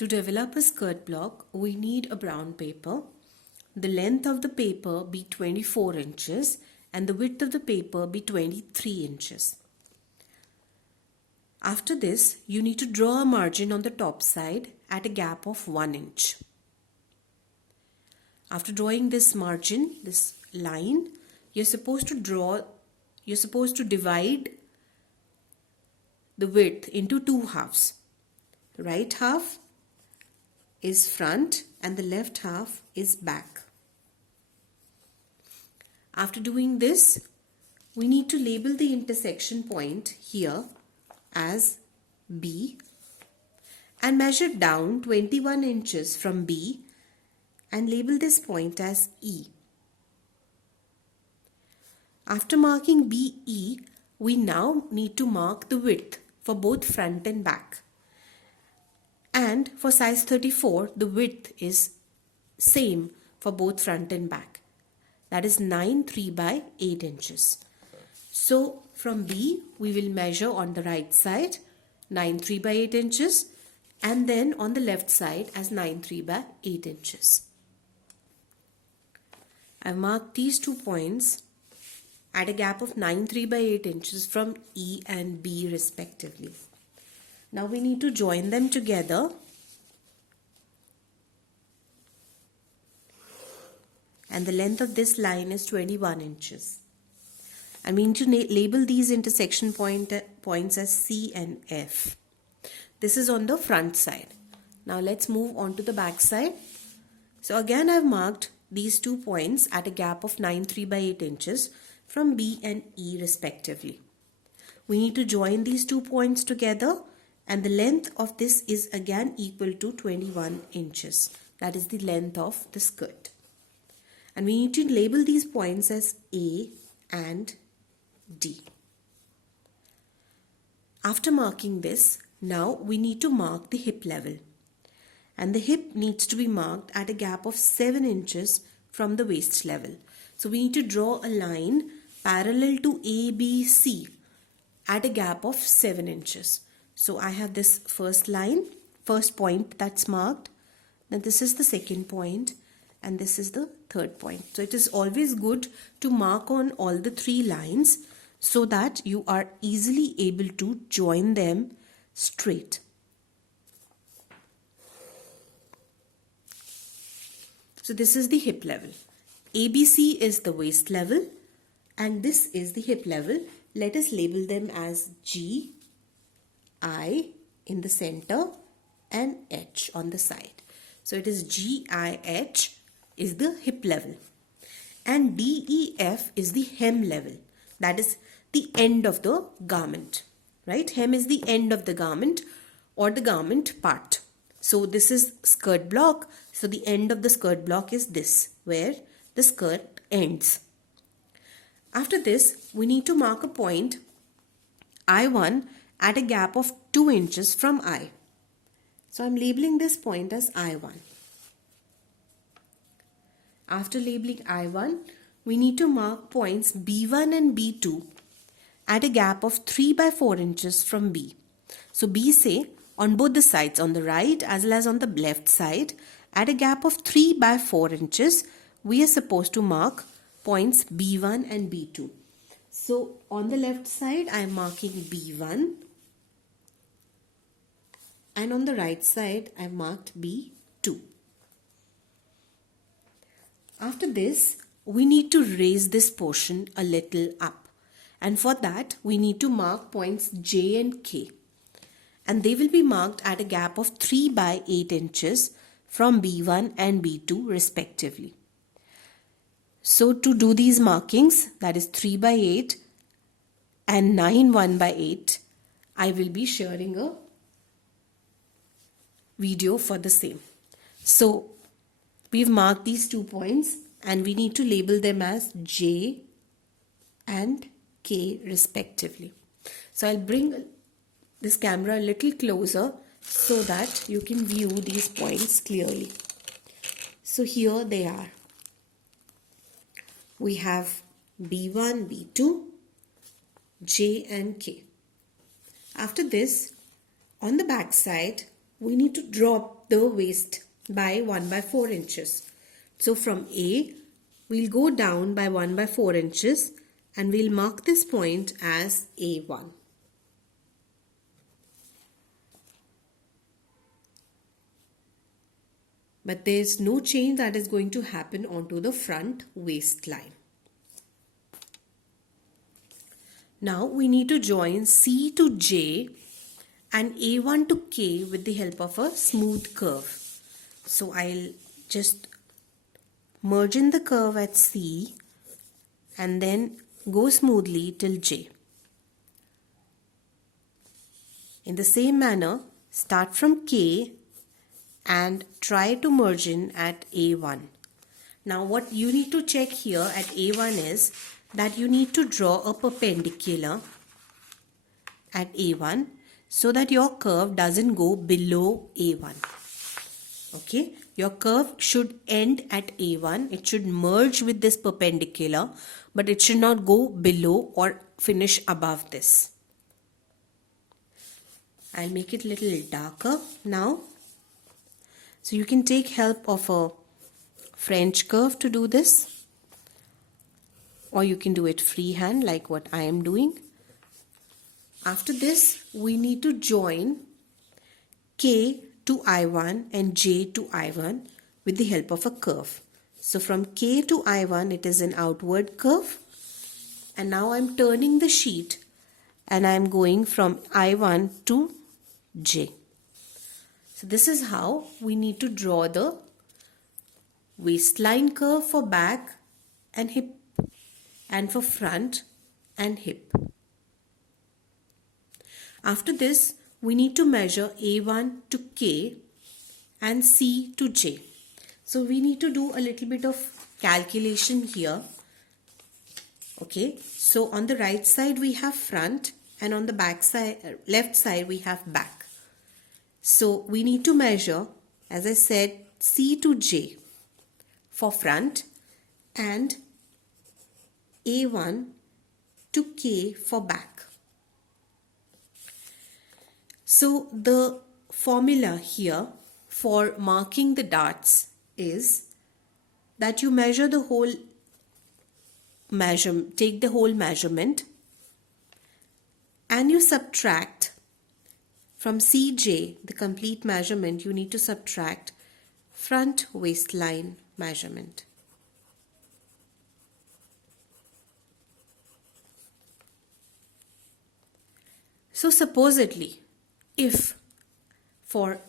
To develop a skirt block, we need a brown paper. The length of the paper be 24 inches and the width of the paper be 23 inches. After this, you need to draw a margin on the top side at a gap of 1 inch. After drawing this margin, this line, you're supposed to divide the width into two halves. The right half is front and the left half is back. After doing this, we need to label the intersection point here as B and measure down 21 inches from B and label this point as E. After marking BE, we now need to mark the width for both front and back. And for size 34, the width is same for both front and back. That is 9 3 by 8 inches. So from B, we will measure on the right side 9 3 by 8 inches and then on the left side as 9 3 by 8 inches. I've marked these 2 points at a gap of 9 3 by 8 inches from E and B respectively. Now we need to join them together and the length of this line is 21 inches. And we need to label these intersection points as C and F. This is on the front side. Now let's move on to the back side. So again I've marked these 2 points at a gap of 9 3 by 8 inches from B and E respectively. We need to join these 2 points together and the length of this is again equal to 21 inches. That is the length of the skirt. And we need to label these points as A and D. After marking this, now we need to mark the hip level. And the hip needs to be marked at a gap of 7 inches from the waist level. So we need to draw a line parallel to ABC at a gap of 7 inches. So I have this first point that's marked. Then this is the second point and this is the third point. So it is always good to mark on all the 3 lines so that you are easily able to join them straight. So this is the hip level. ABC is the waist level and this is the hip level. Let us label them as G, I in the center and H on the side. So it is GIH is the hip level and DEF is the hem level. That is the end of the garment, right? Hem is the end of the garment or the garment part. So this is skirt block. So the end of the skirt block is this, where the skirt ends. After this, we need to mark a point I1 at a gap of 2 inches from I. So I'm labeling this point as I1. After labeling I1, we need to mark points B1 and B2 at a gap of 3 by 4 inches from B. So B say on both the sides, on the right as well as on the left side, at a gap of 3 by 4 inches, we are supposed to mark points B1 and B2. So on the left side, I am marking B1 and on the right side, I have marked B2. After this, we need to raise this portion a little up. And for that, we need to mark points J and K. And they will be marked at a gap of 3 by 8 inches from B1 and B2 respectively. So to do these markings, that is 3 by 8 and 9 1 by 8, I will be sharing a video for the same. So we've marked these 2 points and we need to label them as J and K respectively. So I'll bring this camera a little closer so that you can view these points clearly. So here they are. We have B1, B2, J and K. After this, on the back side, we need to drop the waist by 1 by 4 inches. So from A, we'll go down by 1 by 4 inches and we'll mark this point as A1. But there is no change that is going to happen onto the front waistline. Now we need to join C to J and A1 to K with the help of a smooth curve. So I'll just merge in the curve at C and then go smoothly till J. In the same manner, start from K and try to merge in at A1. Now what you need to check here at A1 is that you need to draw a perpendicular at A1 so that your curve doesn't go below A1. Okay, your curve should end at A1. It should merge with this perpendicular, but it should not go below or finish above this. I'll make it a little darker now. So you can take help of a French curve to do this, or you can do it freehand like what I am doing. After this, we need to join K to I1 and J to I1 with the help of a curve. So from K to I1, it is an outward curve. And now I'm turning the sheet and I'm going from I1 to J. So this is how we need to draw the waistline curve for back and hip and for front and hip. After this, we need to measure A1 to K and C to J. So we need to do a little bit of calculation here. Okay, so on the right side we have front and on the back side, left side we have back. So we need to measure, as I said, C to J for front and A1 to K for back. So the formula here for marking the darts is that you measure the whole take the whole measurement and you subtract from CJ, the complete measurement, you need to subtract front waistline measurement. So supposedly, if for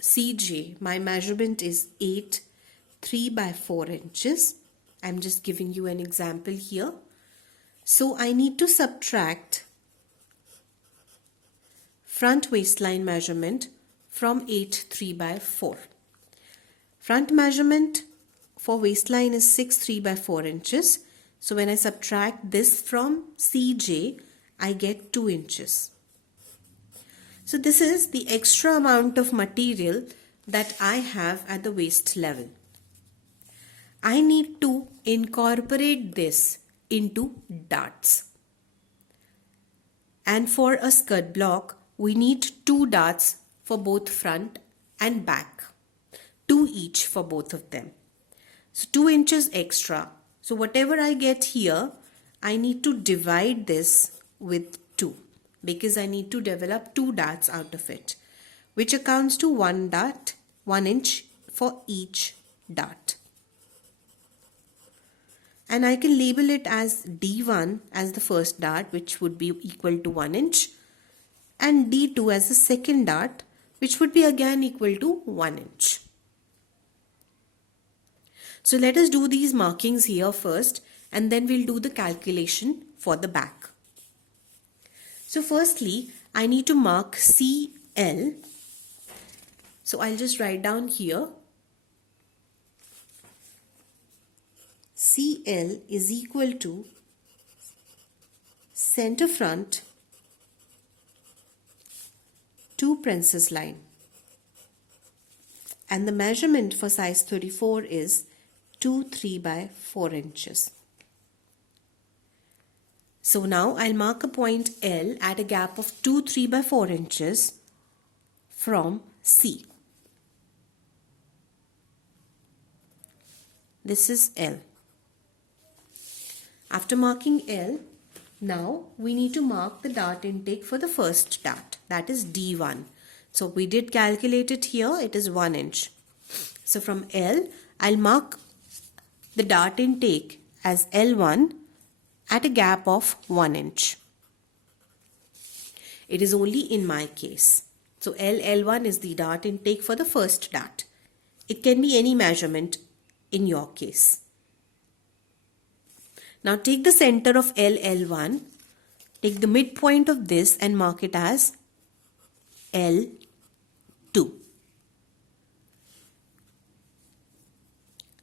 CJ my measurement is 3 by 4 inches, I'm just giving you an example here. So I need to subtract front waistline measurement from 3 by 4. Front measurement for waistline is 3 by 4 inches. So when I subtract this from CJ, I get 2 inches. So this is the extra amount of material that I have at the waist level. I need to incorporate this into darts. And for a skirt block, we need 2 darts for both front and back. 2 each for both of them. So 2 inches extra. So whatever I get here, I need to divide this with 2 because I need to develop 2 darts out of it, which accounts to 1 dart, 1 inch for each dart. And I can label it as D1 as the first dart, which would be equal to 1 inch, and D2 as the second dart, which would be again equal to 1 inch. So let us do these markings here first, and then we'll do the calculation for the back. So firstly, I need to mark CL. So I'll just write down here. CL is equal to center front to princess line. And the measurement for size 34 is 3 by 4 inches. So now I'll mark a point L at a gap of 3 by 4 inches from C. This is L. After marking L, now we need to mark the dart intake for the first dart, that is D1. So we did calculate it here, it is 1 inch. So from L, I'll mark the dart intake as L1 at a gap of 1 inch. It is only in my case. So L1 is the dart intake for the first dart. It can be any measurement in your case. Now take the center of L1, take the midpoint of this and mark it as L2.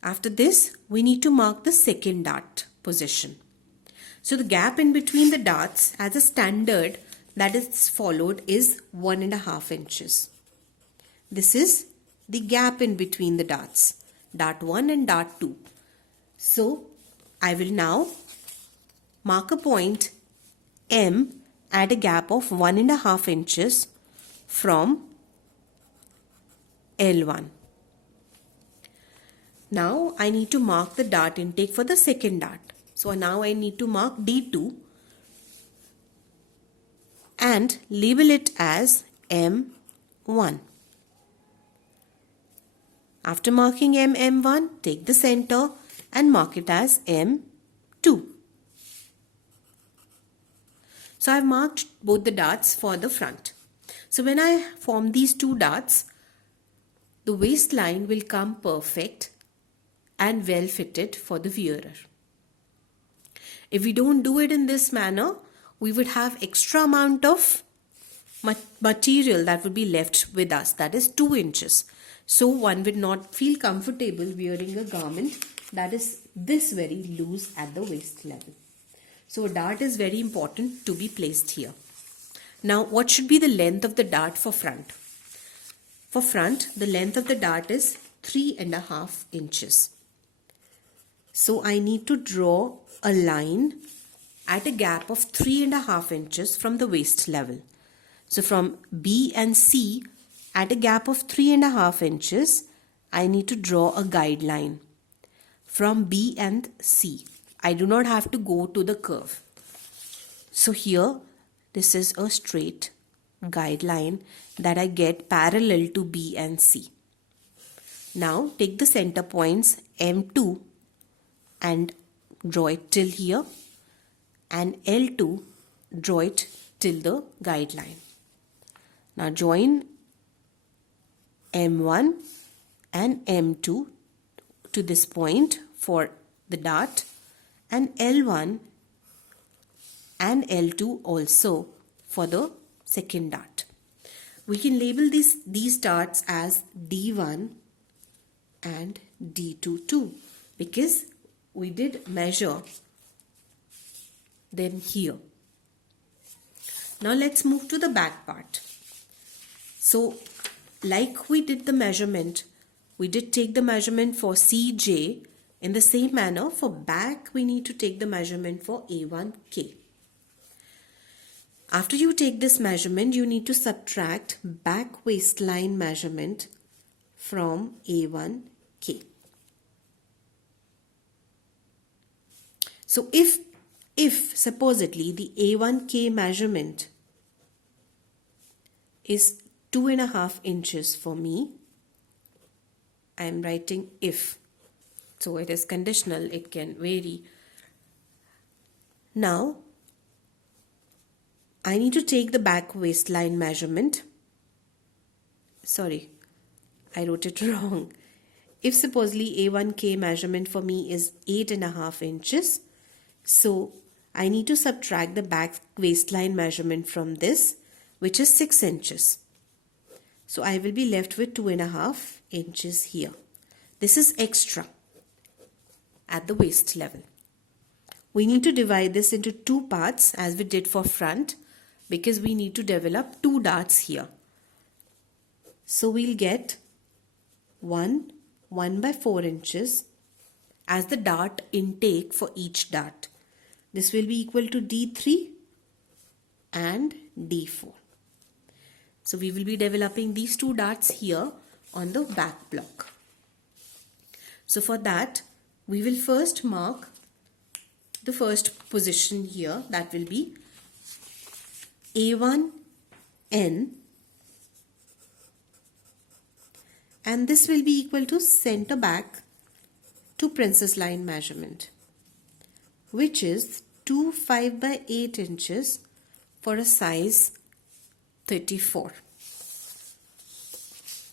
After this, we need to mark the second dart position. So the gap in between the darts as a standard that is followed is 1.5 inches. This is the gap in between the darts, dart 1 and dart 2. So I will now mark a point M at a gap of 1.5 inches from L1. Now I need to mark the dart intake for the second dart. So now I need to mark D2 and label it as M1. After marking M1, take the center and mark it as M2. So I've marked both the darts for the front. So when I form these two darts, the waistline will come perfect and well fitted for the wearer. If we don't do it in this manner, we would have extra amount of material that would be left with us, that is 2 inches. So one would not feel comfortable wearing a garment that is this very loose at the waist level. So a dart is very important to be placed here. Now what should be the length of the dart for front? For front, the length of the dart is 3.5 inches. So I need to draw a line at a gap of 3.5 inches from the waist level. So from B and C, at a gap of 3.5 inches, I need to draw a guideline from B and C. I do not have to go to the curve. So here, this is a straight guideline that I get parallel to B and C. Now take the center points M2 and draw it till here, and L2 draw it till the guideline. Now join M1 and M2 to this point for the dart, and L1 and L2 also for the second dart. We can label these darts as D1 and D2 too, because we did measure them here. Now let's move to the back part. So like we did the measurement, we did take the measurement for CJ. In the same manner, for back we need to take the measurement for A1K. After you take this measurement, you need to subtract back waistline measurement from A1K. So if supposedly the A1K measurement is 2.5 inches for me, I am writing if. So it is conditional, it can vary. Now I need to take the back waistline measurement. Sorry, I wrote it wrong. If supposedly A1K measurement for me is 8.5 inches, so I need to subtract the back waistline measurement from this, which is 6 inches. So I will be left with 2.5 inches here. This is extra at the waist level. We need to divide this into two parts as we did for front, because we need to develop two darts here. So we'll get 1/4 inches as the dart intake for each dart. This will be equal to D3 and D4. So we will be developing these two darts here on the back block. So for that, we will first mark the first position here, that will be A1N, and this will be equal to center back to princess line measurement, which is 2 5 by 8 inches for a size 34.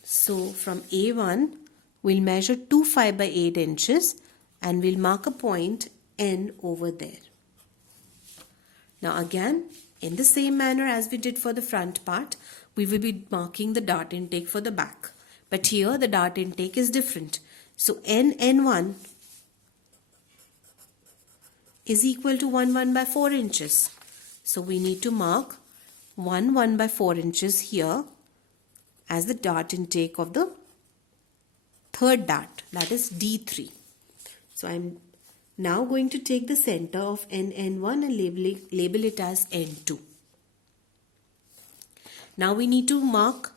So from A1, we'll measure 2 5 by 8 inches and we'll mark a point N over there. Now again, in the same manner as we did for the front part, we will be marking the dart intake for the back. But here the dart intake is different. So N1 is equal to 1 by 4 inches. So we need to mark 1 by 4 inches here as the dart intake of the third dart, that is D3. So I'm now going to take the center of N1 and label it as N2. Now we need to mark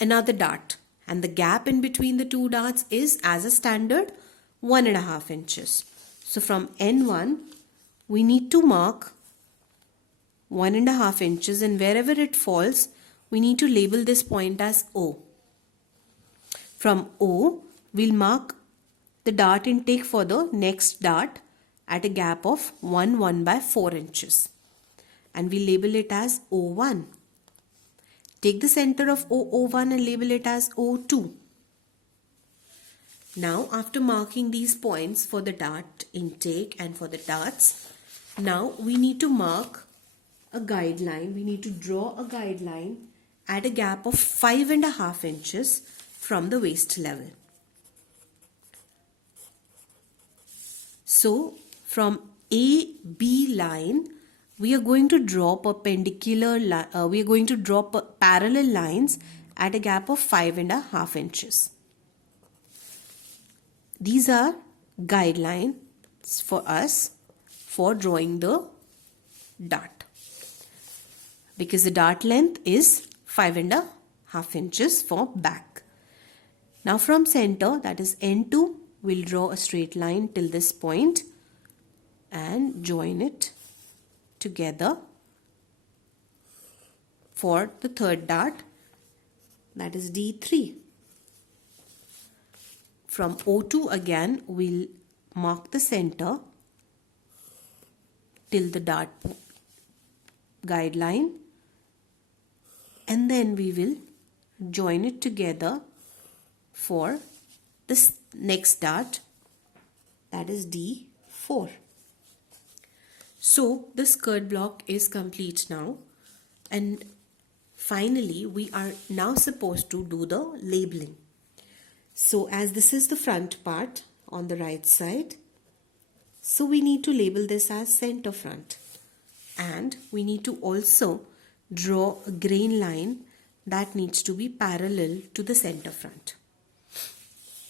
another dart, and the gap in between the two darts is, as a standard, 1.5 inches. So from N1 we need to mark 1.5 inches, and wherever it falls we need to label this point as O. From O we'll mark the dart intake for the next dart at a gap of 1 by 4 inches, and we label it as O1. Take the center of O1 and label it as O2. Now after marking these points for the dart intake and for the darts, now we need to mark a guideline. We need to draw a guideline at a gap of 5.5 inches from the waist level. So from AB line, we are going to draw parallel lines at a gap of 5.5 inches. These are guidelines for us for drawing the dart, because the dart length is 5.5 inches for back. Now from center, that is N2, we'll draw a straight line till this point and join it together for the third dart, that is D3. From O2 again, we'll mark the center till the dart guideline, and then we will join it together for this next dart, that is D4. So the skirt block is complete now, and finally we are now supposed to do the labeling. So as this is the front part on the right side, so we need to label this as center front, and we need to also draw a grain line that needs to be parallel to the center front.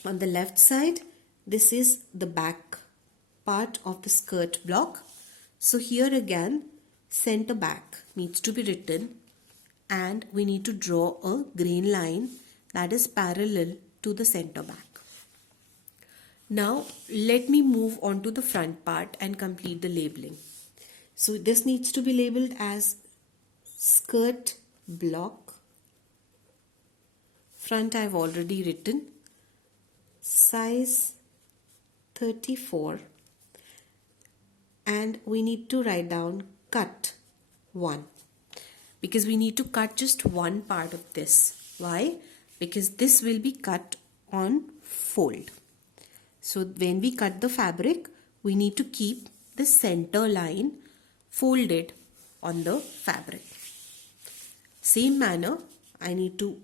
On the left side, this is the back part of the skirt block. So here again, center back needs to be written, and we need to draw a grain line that is parallel to the center back. Now let me move on to the front part and complete the labeling. So this needs to be labeled as skirt block. Front I've already written, size 34, and we need to write down cut 1, because we need to cut just one part of this. Why? Because this will be cut on fold. So when we cut the fabric, we need to keep the center line folded on the fabric. Same manner, I need to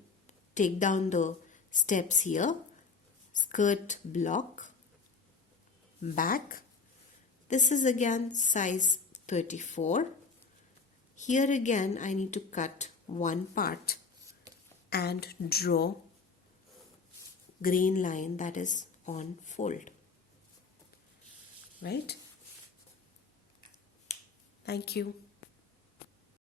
take down the steps here. Skirt block, back. This is again size 34. Here again I need to cut one part and draw grain line that is on fold. Right? Thank you.